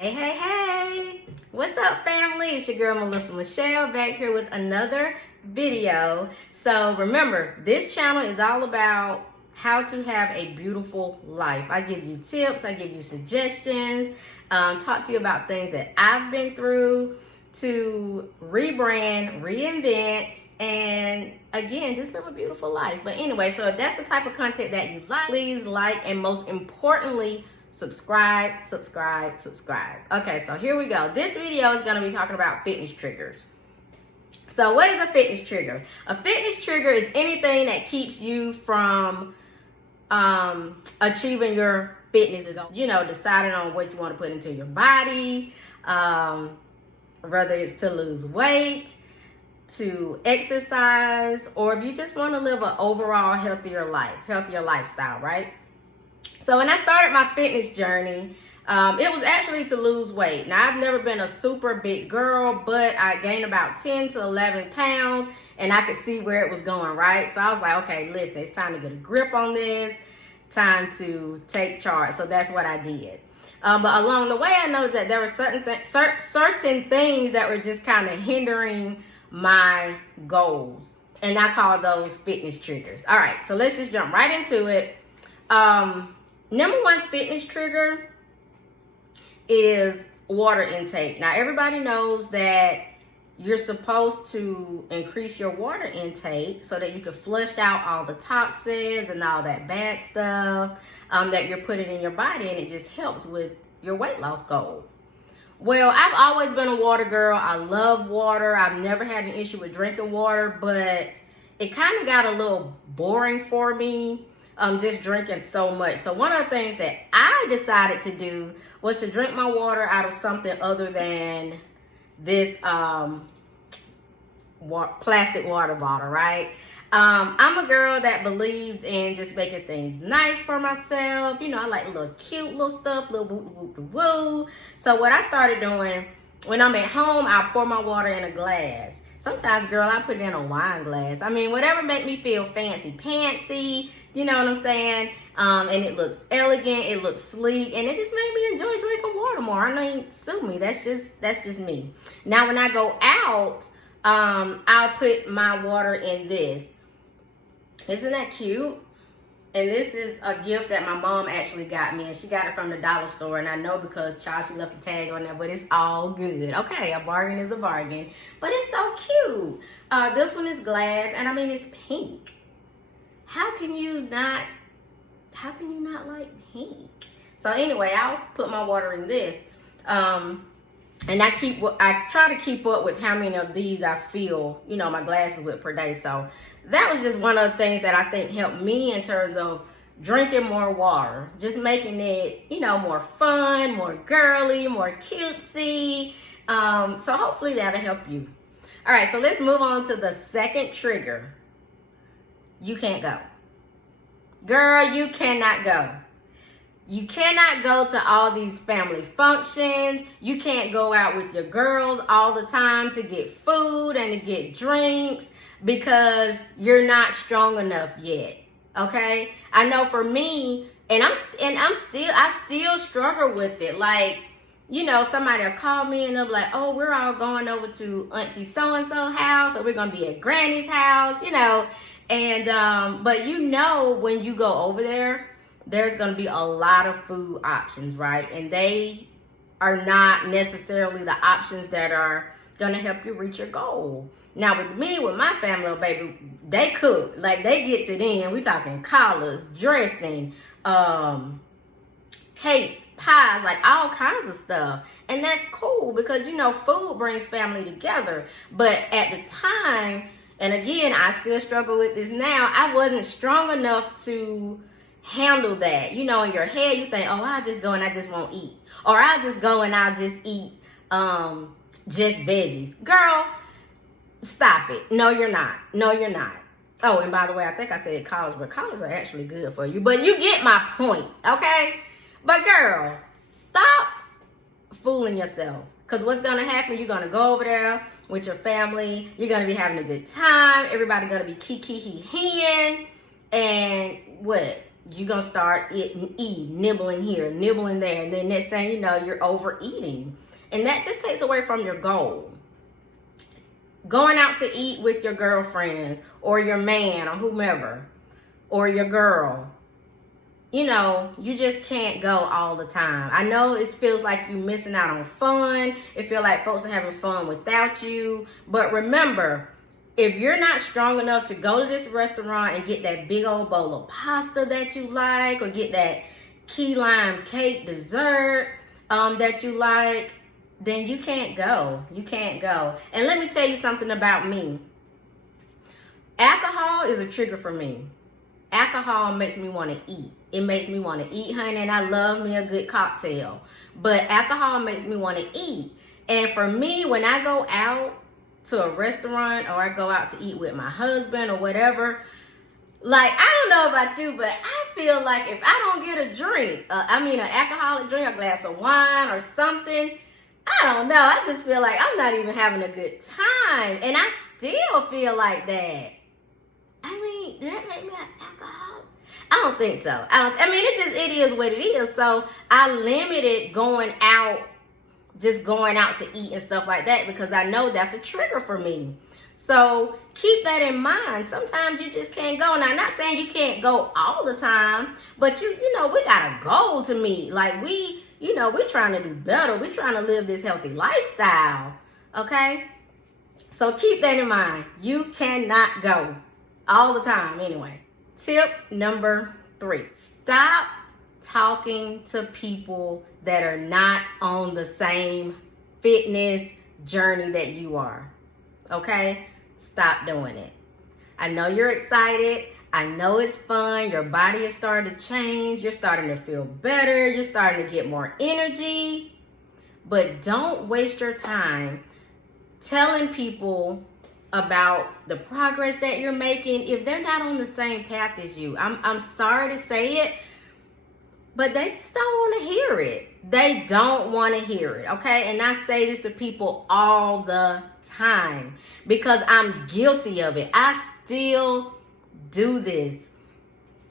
Hey, hey, hey! What's up, family? It's your girl Melissa Michelle back here with another video. So remember, this channel is all about how to have a beautiful life. I give you tips, I give you suggestions, talk to you about things that I've been through to rebrand, reinvent, and again, just live a beautiful life. But anyway, so if that's the type of content that you like, please like, and most importantly, subscribe. Okay, so here we go. This video is going to be talking about fitness triggers. So what is a fitness trigger? A fitness trigger is anything that keeps you from achieving your fitness goals. You know, deciding on what you want to put into your body, whether it's to lose weight, to exercise, or if you just want to live an overall healthier lifestyle, right? So when I started my fitness journey, it was actually to lose weight. Now, I've never been a super big girl, but I gained about 10 to 11 pounds, and I could see where it was going, right? So I was like, okay, listen, it's time to get a grip on this, time to take charge. So that's what I did. But along the way, I noticed that there were certain things that were just kind of hindering my goals, and I call those fitness triggers. All right, so let's just jump right into it. Number one fitness trigger is water intake. Now, everybody knows that you're supposed to increase your water intake so that you can flush out all the toxins and all that bad stuff that you're putting in your body, and it just helps with your weight loss goal. Well, I've always been a water girl. I love water. I've never had an issue with drinking water, but it kind of got a little boring for me. Just drinking so much. So one of the things that I decided to do was to drink my water out of something other than this plastic water bottle, right? I'm a girl that believes in just making things nice for myself. You know, I like little cute little stuff, little woo. So what I started doing, when I'm at home, I'll pour my water in a glass. Sometimes, girl, I put it in a wine glass. I mean, whatever make me feel fancy, you know what I'm saying? And it looks elegant, it looks sleek, and it just made me enjoy drinking water more. I know you sue me, that's just me. Now, when I go out, I'll put my water in this. Isn't that cute? And this is a gift that my mom actually got me, and she got it from the dollar store. And I know because she left a tag on there, but it's all good. Okay, a bargain is a bargain, but it's so cute. This one is glass, and I mean, it's pink. How can you not like pink? So anyway, I'll put my water in this. And I try to keep up with how many of these I fill, you know, my glasses with per day. So that was just one of the things that I think helped me in terms of drinking more water, just making it, you know, more fun, more girly, more cutesy. So hopefully that'll help you. All right, so let's move on to the second trigger. You can't go. Girl, you cannot go. You cannot go to all these family functions. You can't go out with your girls all the time to get food and to get drinks because you're not strong enough yet. Okay? I know for me, I still struggle with it. Like, you know, somebody will call me and they'll be like, oh, we're all going over to Auntie so-and-so house, or we're going to be at Granny's house, you know. And, but you know, when you go over there, there's going to be a lot of food options, right? And they are not necessarily the options that are going to help you reach your goal. Now, with me, with my family, oh, baby, they cook. Like, they get it in. We talking collars, dressing, cakes, pies, like all kinds of stuff. And that's cool because, you know, food brings family together. But at the time, and again, I still struggle with this now, I wasn't strong enough to handle that. You know, in your head, you think, oh, I'll just go and I just won't eat. Or I'll just go and I'll just eat just veggies. Girl, stop it. No, you're not. No, you're not. Oh, and by the way, I think I said collars, but collars are actually good for you. But you get my point, okay? But girl, stop fooling yourself. Because what's going to happen, you're going to go over there with your family. You're going to be having a good time. Everybody's going to be kiki-hee-heeing. And what? you're going to start nibbling here, nibbling there. And then next thing you know, you're overeating. And that just takes away from your goal. Going out to eat with your girlfriends or your man or whomever or your girl, you know, you just can't go all the time. I know it feels like you're missing out on fun. It feels like folks are having fun without you. But remember, if you're not strong enough to go to this restaurant and get that big old bowl of pasta that you like, or get that key lime cake dessert that you like, then you can't go. You can't go. And let me tell you something about me. Alcohol is a trigger for me. Alcohol makes me want to eat. It makes me want to eat, honey, and I love me a good cocktail. But alcohol makes me want to eat. And for me, when I go out to a restaurant or I go out to eat with my husband or whatever, like, I don't know about you, but I feel like if I don't get a drink, an alcoholic drink, a glass of wine or something, I don't know. I just feel like I'm not even having a good time. And I still feel like that. I mean, did that make me an alcoholic? I don't think so. It is what it is. So I limited going out to eat and stuff like that, because I know that's a trigger for me. So keep that in mind. Sometimes you just can't go. Now, I'm not saying you can't go all the time, but you know, we got a goal to meet. Like, we're trying to do better. We're trying to live this healthy lifestyle. Okay? So keep that in mind. You cannot go all the time anyway. Tip number 3. Stop talking to people that are not on the same fitness journey that you are. Okay? Stop doing it. I know you're excited. I know it's fun. Your body is starting to change. You're starting to feel better. You're starting to get more energy. But don't waste your time telling people about the progress that you're making if they're not on the same path as you. I'm sorry to say it, but they just don't want to hear it. They don't want to hear it, okay? And I say this to people all the time because I'm guilty of it. I still do this.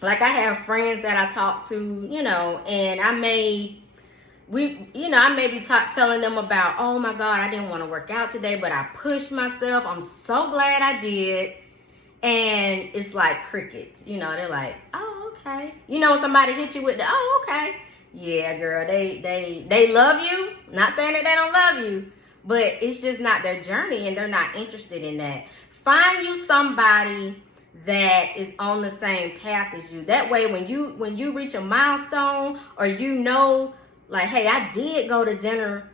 Like, I have friends that I talk to, you know, and I may be telling them about, oh my God, I didn't want to work out today, but I pushed myself. I'm so glad I did. And it's like crickets. You know, they're like, oh, okay. You know, somebody hit you with the, oh, okay. Yeah, girl, they love you. Not saying that they don't love you, but it's just not their journey and they're not interested in that. Find you somebody that is on the same path as you. That way, when you reach a milestone, or you know, like, hey, I did go to dinner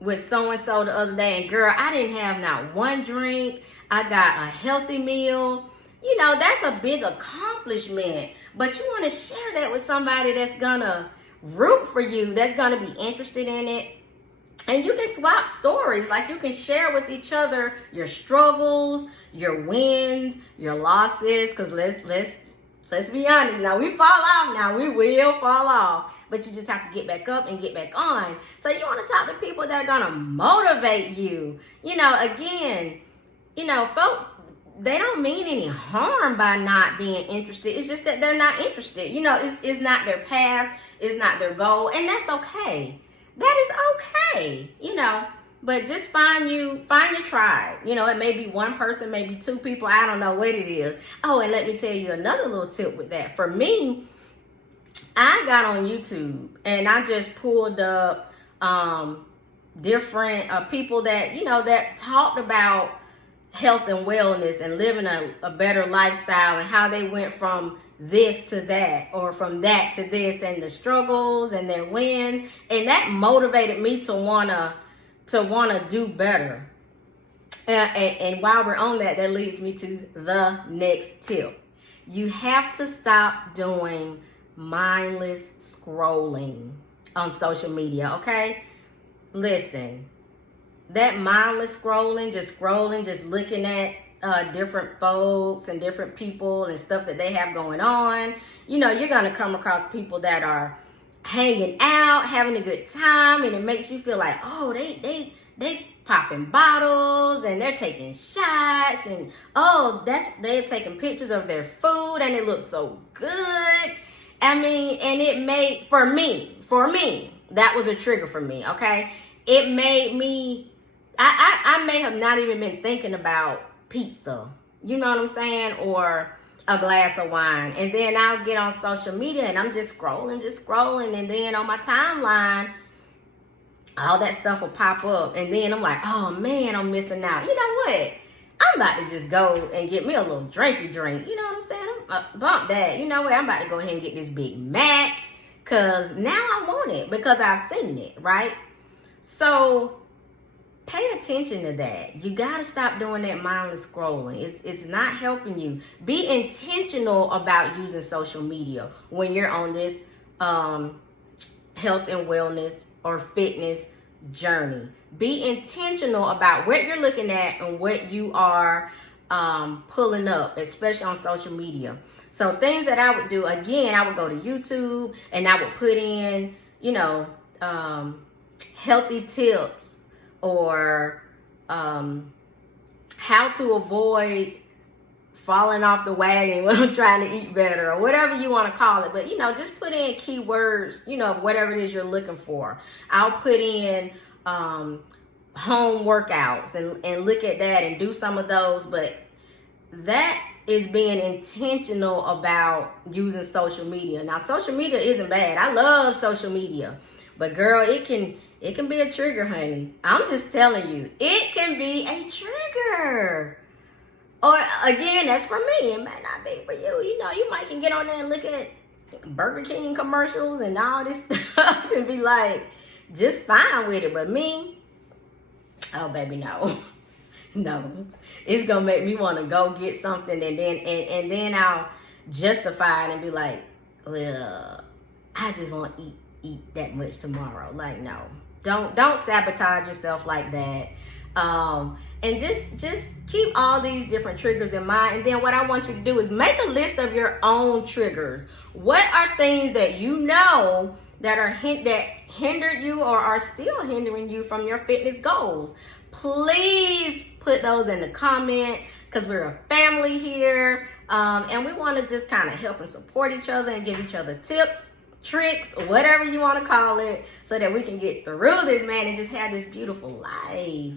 with so-and-so the other day, and girl, I didn't have not one drink. I got a healthy meal. You know, that's a big accomplishment. But you want to share that with somebody that's gonna root for you, that's gonna be interested in it. And you can swap stories. Like, you can share with each other your struggles, your wins, your losses. Because let's be honest. Now, we fall off. Now, we will fall off. But you just have to get back up and get back on. So you want to talk to people that are going to motivate you. You know, again, you know, folks, they don't mean any harm by not being interested. It's just that they're not interested. You know, it's not their path. It's not their goal. And that's okay. That is okay, you know, but just find your tribe. You know, it may be one person, maybe 2 people. I don't know what it is. Oh, and let me tell you another little tip with that. For me, I got on YouTube and I just pulled up different people that, you know, that talked about health and wellness and living a better lifestyle, and how they went from this to that, or from that to this, and the struggles and their wins. And that motivated me to wanna do better. And while we're on that leads me to the next tip. You have to stop doing mindless scrolling on social media, okay? Listen, that mindless scrolling, just looking at different folks and different people and stuff that they have going on. You know, you're going to come across people that are hanging out, having a good time, and it makes you feel like, oh, they popping bottles and they're taking shots, and oh, they're taking pictures of their food and it looks so good. I mean, and it made, for me, that was a trigger for me, okay? It made me, I may have not even been thinking about pizza, you know what I'm saying? Or a glass of wine. And then I'll get on social media and I'm just scrolling. And then on my timeline, all that stuff will pop up. And then I'm like, oh man, I'm missing out. You know what? I'm about to just go and get me a little drinky drink. You know what I'm saying? Bump that. You know what? I'm about to go ahead and get this Big Mac. Because now I want it. Because I've seen it, right? So pay attention to that. You got to stop doing that mindless scrolling. It's not helping you. Be intentional about using social media when you're on this health and wellness or fitness journey. Be intentional about what you're looking at and what you are pulling up, especially on social media. So things that I would do, again, I would go to YouTube and I would put in, you know, healthy tips or how to avoid falling off the wagon when I'm trying to eat better or whatever you want to call it. But, you know, just put in keywords, you know, whatever it is you're looking for. I'll put in home workouts and look at that and do some of those. But that is being intentional about using social media. Now, social media isn't bad. I love social media. But girl, it can be a trigger, honey. I'm just telling you, it can be a trigger. Or again, that's for me. It might not be for you. You know, you might can get on there and look at Burger King commercials and all this stuff and be like, just fine with it. But me, oh baby, no. No. It's gonna make me want to go get something and then I'll justify it and be like, well, I just want to eat that much tomorrow. Like, no. Don't sabotage yourself like that. And just keep all these different triggers in mind. And then what I want you to do is make a list of your own triggers. What are things that you know that are that hindered you or are still hindering you from your fitness goals? Please put those in the comment, because we're a family here. And we want to just kind of help and support each other and give each other tips, tricks, or whatever you want to call it, so that we can get through this, man, and just have this beautiful life.